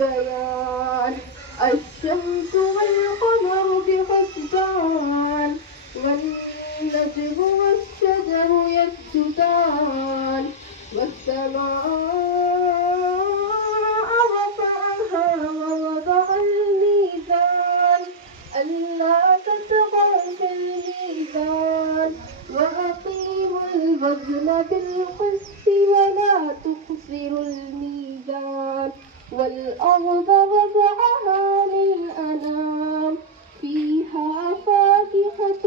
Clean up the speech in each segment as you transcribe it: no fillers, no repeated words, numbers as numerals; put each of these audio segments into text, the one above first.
البيان الشمس والقمر بحسبان والنجم والشجر يسجدان والسماء رفعها ووضع الميزان ألا تطغوا في الميزان وأقيموا الوزن بالقسط ولا تخسروا الميزان والأرض وضعها للأنام فيها فاكهة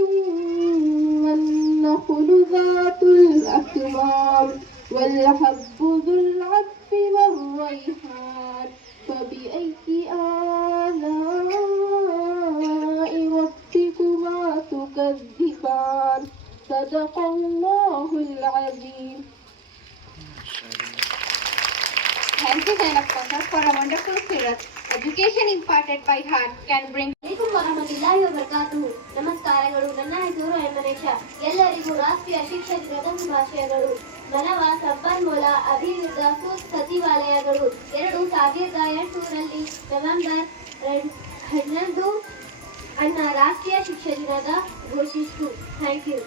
والنخل ذات الأكمام والحب ذو العصف والريحان فبأي آلاء ربكما تكذبان صدق الله العظيم. Thank you, Zainab Kausar, for a wonderful spirit. Education imparted by heart can bring. ವರಹಮತುಲ್ಲಾಹಿ ವಬರಕಾತುಹು. ನಮಸ್ಕಾರಗಳು. ನನ್ನ ಹೆಸರು ಹೇಮರೇಶ. ಎಲ್ಲರಿಗೂ ರಾಷ್ಟ್ರೀಯ ಶಿಕ್ಷಕ ದಿನದ ಶುಭಾಶಯಗಳು. ಮಾನವ ಸಂಪನ್ಮೂಲ ಅಭಿವೃದ್ಧಿ ಸಚಿವಾಲಯಗಳು 2008ರಲ್ಲಿ ನವೆಂಬರ್ 11 ಅನ್ನ ರಾಷ್ಟ್ರೀಯ ಶಿಕ್ಷಕ ದಿನದ ಘೋಷಿಸಿತು. Thank you.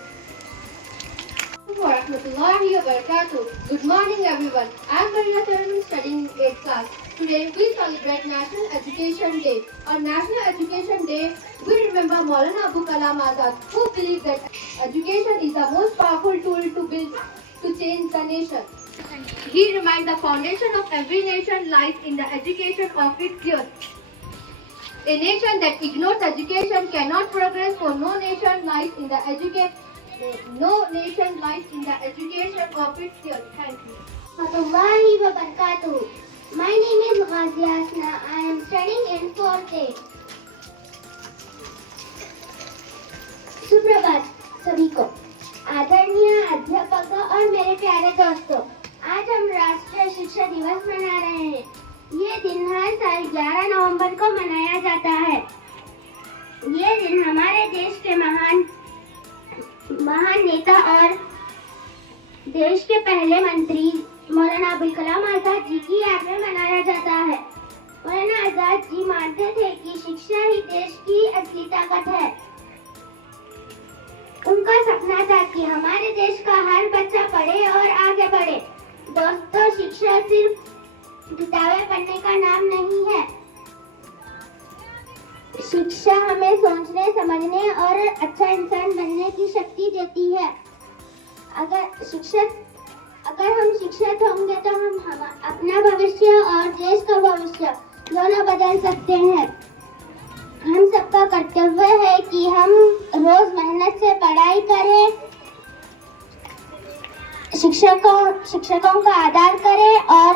Warahmatullahi wabarakatuh. Good morning everyone. I am Maria Tarun studying 8th class. Today we celebrate National Education Day. On National Education Day, we remember Maulana Abul Kalam Azad, who believed that education is the most powerful tool to change the nation. He reminded the foundation of every nation lies in the education of its youth. A nation that ignores education cannot progress, for no nation lies in the education of its youth. Thank you. Warahmatullahi wabarakatuh. My name is Ghazia Asna. I am studying in 4th A. सुप्रभात सभी को। आदरणीय अध्यापक और मेरे प्यारे दोस्तों, आज हम राष्ट्रीय शिक्षा दिवस मना रहे हैं। ये दिन हर साल 11 नवंबर को मनाया जाता है। ये दिन हमारे देश के महान नेता और देश के पहले मंत्री मौलाना अबुल कलाम आजाद जी की याद में मनाया जाता है। मौलाना आजाद जी मानते थे कि शिक्षा ही देश की असली ताकत है। उनका सपना था कि हमारे देश का हर बच्चा पढ़े और आगे बढ़े। दोस्तों, शिक्षा सिर्फ किताबें पढ़ने का नाम नहीं है। शिक्षा हमें सोचने, समझने और अच्छा इंसान बनने की शक्ति देती है। अगर हम शिक्षित होंगे तो हम अपना भविष्य और देश का भविष्य दोनों बदल सकते हैं। हम सबका कर्तव्य है कि हम रोज मेहनत से पढ़ाई करें, शिक्षकों का आदर करें और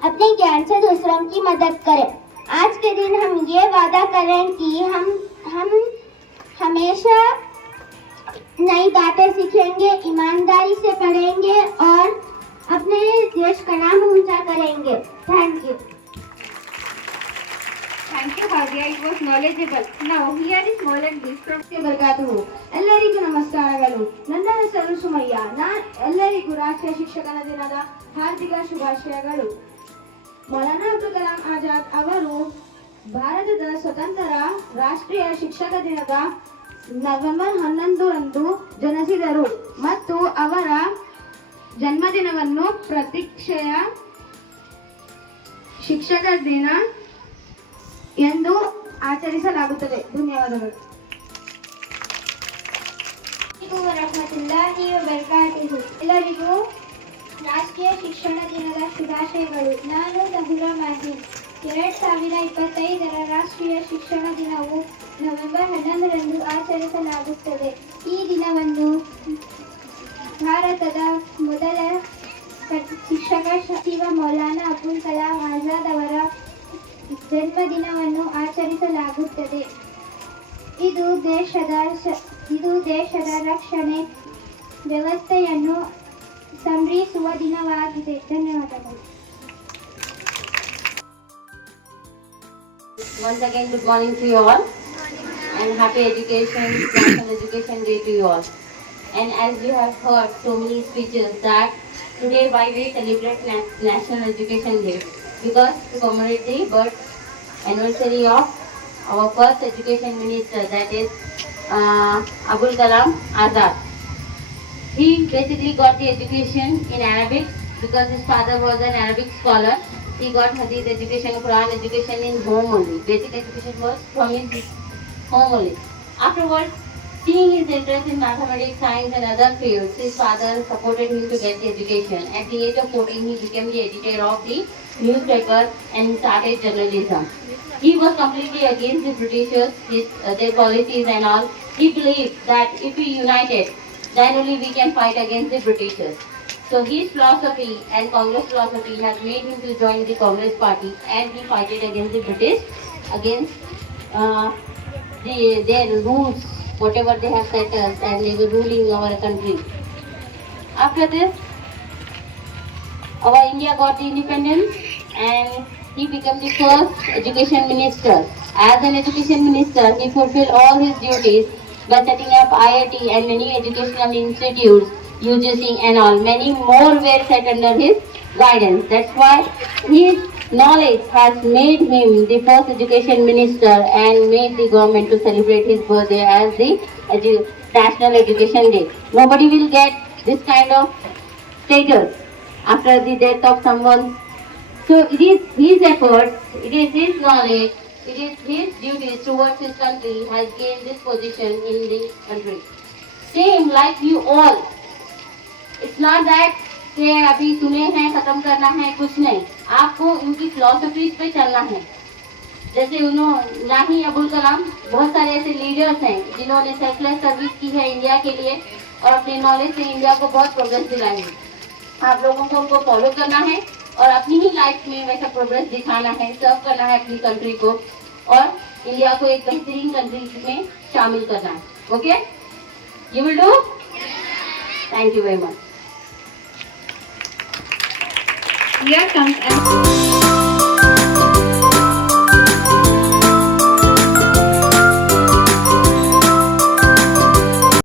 अपने ज्ञान से दूसरों की मदद करें। आज के दिन हम ये वादा करें कि हम हमेशा नई बातें सीखेंगे, ईमानदारी से पढ़ेंगे और अपने देश का नाम ऊंचा करेंगे। Thank you. Thank you, Ghazia. It was knowledgeable. Now, here is small and big from ಬರಕಾತುಹು. ಎಲ್ಲರಿಗೂ ನಮಸ್ಕಾರಗಳು. ನನ್ನ ಹೆಸರು ಸುಮಯ್ಯ. ಎಲ್ಲರಿಗೂ ರಾಷ್ಟ್ರೀಯ ಶಿಕ್ಷಕನ ದಿನದ ಹಾರ್ದಿಕ ಶುಭಾಶಯಗಳು. ಮೌಲಾನಾ ಅಬುಲ್ ಕಲಾಂ ಆಜಾದ್ ಅವರು ಭಾರತದ ಸ್ವತಂತ್ರ ರಾಷ್ಟ್ರೀಯ ಶಿಕ್ಷಕ ದಿನದ ನವೆಂಬರ್ 11ರಂದು ಜನಿಸಿದರು ಮತ್ತು ಅವರ ಜನ್ಮದಿನವನ್ನು ಪ್ರತೀಕ್ಷೆಯ ಶಿಕ್ಷಕರ ದಿನ ಎಂದು ಆಚರಿಸಲಾಗುತ್ತದೆ. ಧನ್ಯವಾದಗಳು. ವರಹಮತುಲ್ಲಾಹಿ ವಬರಕಾತುಹು. ಎಲ್ಲರಿಗೂ ರಾಷ್ಟ್ರೀಯ ಶಿಕ್ಷಣ ದಿನದ ಶುಭಾಶಯಗಳು. ನಾನು ತಹುರಾ ಮಾಹಿನ್. 2025ರ ರಾಷ್ಟ್ರೀಯ ಶಿಕ್ಷಣ ದಿನವು ನವೆಂಬರ್ 11ರಂದು ಆಚರಿಸಲಾಗುತ್ತದೆ. ಈ ದಿನವನ್ನು ಭಾರತದ ಮೊದಲ ಶಿಕ್ಷಕ ಸಚಿವ ಮೌಲಾನಾ ಅಬುಲ್ ಕಲಾಂ ಆಜಾದ್ ಅವರ ಜನ್ಮದಿನವನ್ನು ಆಚರಿಸಲಾಗುತ್ತದೆ. ಇದು ದೇಶದ ರಕ್ಷಣೆ ವ್ಯವಸ್ಥೆಯನ್ನು ಸಂರಕ್ಷಿಸುವ ದಿನವಾಗಿದೆ. ಧನ್ಯವಾದಗಳು. Once again, good morning to you all and happy National Education Day to you all. And as you have heard so many speeches that today why we celebrate National Education Day. because to commemorate the birth anniversary of our first education minister, that is Abul Kalam Azad. He basically got the education in Arabic because his father was an Arabic scholar. He got Hadith education, Quran education in home only. Basic education was from his home only. Afterwards, seeing his interest in mathematics, science and other fields, his father supported him to get the education. At the age of 14, he became the editor of the newspaper and started journalism. He was completely against the Britishers, their policies and all. He believed that if we united, then only we can fight against the Britishers. So his philosophy and Congress philosophy has made him to join the Congress party, and he fought against the British, against their rules, whatever they have set us, and they were ruling our country. After this, our India got the independence, and he became the first education minister. As an education minister, he fulfilled all his duties by setting up IIT and many educational institutes, UGC and all. Many more were set under his guidance. That's why his knowledge has made him the first education minister and made the government to celebrate his birthday as the National Education Day. Nobody will get this kind of status after the death of someone. So it is his efforts, it is his knowledge, it is his duties towards his country has gained this position in the country. Same like you all. It's not that कि अभी सुने हैं खत्म करना है, कुछ नहीं, आपको उनकी फिलॉसफीज पे चलना है. जैसे उन्होंने ना ही अबुल कलाम, बहुत सारे ऐसे लीडर्स हैं जिन्होंने सेक्युलर सर्विस की है इंडिया के लिए और अपने नॉलेज से इंडिया को बहुत प्रोग्रेस दिलाई है. आप लोगों को उनको फॉलो करना है और अपनी ही लाइफ में वैसा प्रोग्रेस दिखाना है, सर्व करना है अपनी कंट्री को और इंडिया को एक बेहतरीन कंट्री में शामिल करना है. Okay, you will do. Thank you very much. Here comes an